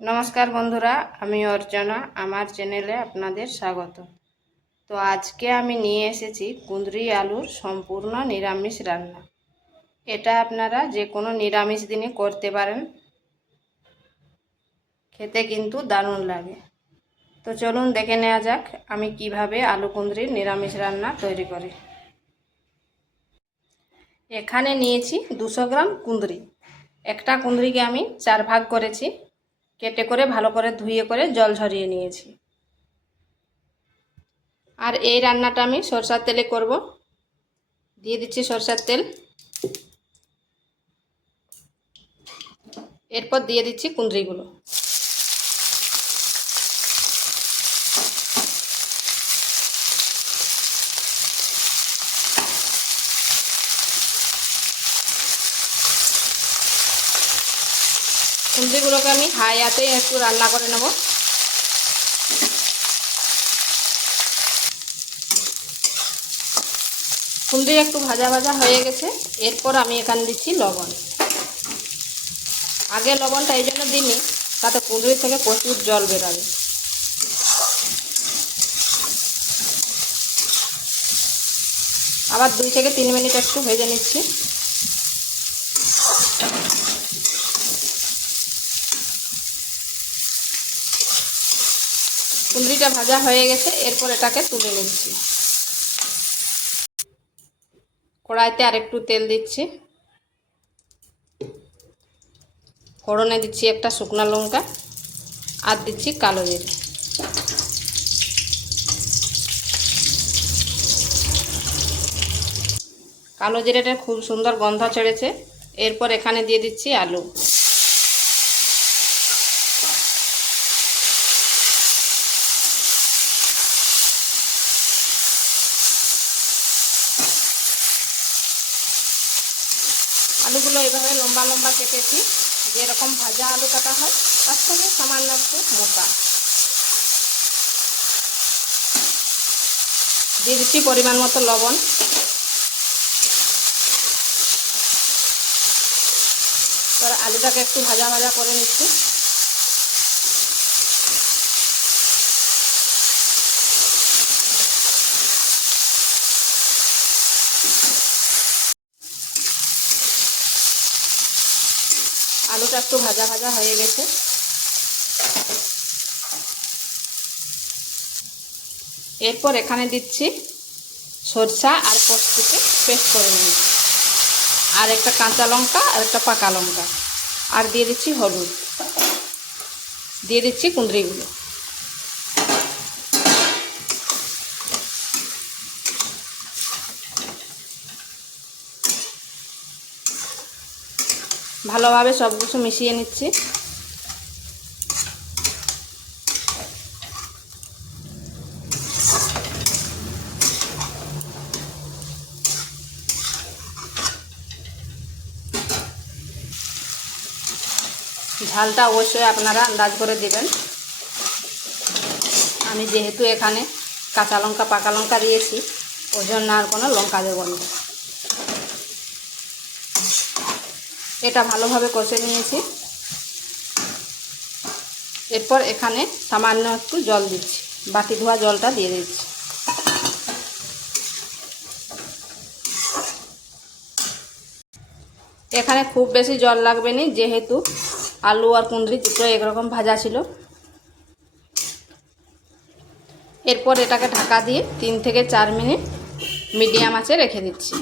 নমস্কার বন্ধুরা, আমি অর্চনা। আমার চ্যানেলে আপনাদের স্বাগত। তো আজকে আমি নিয়ে এসেছি কুঁদরি আলুর সম্পূর্ণ নিরামিষ রান্না। এটা আপনারা যে কোনো নিরামিষ দিনে করতে পারেন, খেতে কিন্তু দারুণ লাগে। তো চলুন দেখে নেওয়া যাক আমি কিভাবে আলু কুঁদরির নিরামিষ রান্না তৈরি করি। এখানে নিয়েছি 200 গ্রাম কুঁদরি। একটা কুঁদরিকে আমি 4 ভাগ করেছি, কেটে করে ভালো করে ধুয়ে করে জল ঝরিয়ে নিয়েছি। আর এই রান্নাটা আমি সরষের তেলে করব। দিয়ে দিচ্ছি সরষের তেল, এরপর দিয়ে দিচ্ছি কুঁদরিগুলো। কুঁদরিগুলোকে আমি হাই আঁচে একটু রান্না করে নেব। কুঁদরি একটু ভাজা ভাজা হয়ে গেছে, এরপর আমি এখানে দিচ্ছি লবণ। আগে লবণটা এই জন্য দিইনি, তাতে কুঁদরি থেকে প্রচুর জল বেরোবে। আবার 2 থেকে 3 মিনিট একটু ভেজে নিচ্ছি। কুঁদরিটা ভাজা হয়ে গেছে, এরপর এটাকে তুলে নিচ্ছি। কড়াইতে আরেকটু তেল দিচ্ছি, ফোড়নে দিচ্ছি একটা শুকনো লঙ্কা আর দিচ্ছি কালো জিরে। কালো জিরেটা খুব সুন্দর গন্ধ ছেড়েছে, এরপর এখানে দিয়ে দিচ্ছি আলু। আলুগুলো এভাবে লম্বা লম্বা কেটেছি, যেরকম ভাজা আলু কাটা হয় তার থেকে সামান্য একটু মোটা। দিয়ে দিচ্ছি পরিমাণ মতো লবণ। এবার আলুটাকে একটু ভাজা ভাজা করে নিচ্ছি। আলুটা একটু ভাজা ভাজা হয়ে গেছে, এরপর এখানে দিচ্ছি সরষা আর পোস্তকে পেস্ট করে নিচ্ছি, আর একটা কাঁচা লঙ্কা আর একটা পাকা লঙ্কা, আর দিয়ে দিচ্ছি হলুদ, দিয়ে দিচ্ছি কুঁদরিগুলো। ভালোভাবে সব কিছু মিশিয়ে নিচ্ছি। ঝালটা অবশ্যই আপনারা আন্দাজ করে দেবেন। আমি যেহেতু এখানে কাঁচা লঙ্কা পাকা লঙ্কা দিয়েছি, ওই জন্য আর কোনো লঙ্কা দেব না। এটা ভালোভাবে কষে নিয়েছি, এরপর এখানে সামান্য একটু জল দিচ্ছি, বাটি ধোয়া জলটা দিয়ে দিচ্ছি। এখানে খুব বেশি জল লাগবে না, যেহেতু আলু আর কুঁদরি দুটো একরকম ভাজা ছিল। এরপর এটাকে ঢাকা দিয়ে 3 থেকে 4 মিনিট মিডিয়াম আঁচে রেখে দিচ্ছি।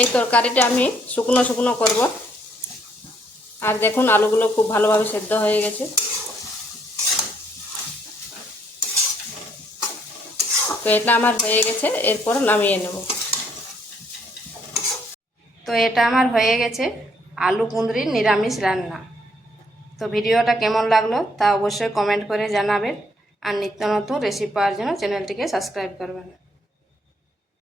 এই তরকারিটা আমি শুকনো শুকনো করব। আর দেখুন আলুগুলো খুব ভালোভাবে সেদ্ধ হয়ে গেছে। তো এটা আমার হয়ে গেছে, এরপর নামিয়ে নেব। তো এটা আমার হয়ে গেছে আলু কুঁদরির নিরামিষ রান্না। তো ভিডিওটা কেমন লাগলো তা অবশ্যই কমেন্ট করে জানাবেন, আর নিত্য নতুন রেসিপি পাওয়ার জন্য চ্যানেলটিকে সাবস্ক্রাইব করবেন।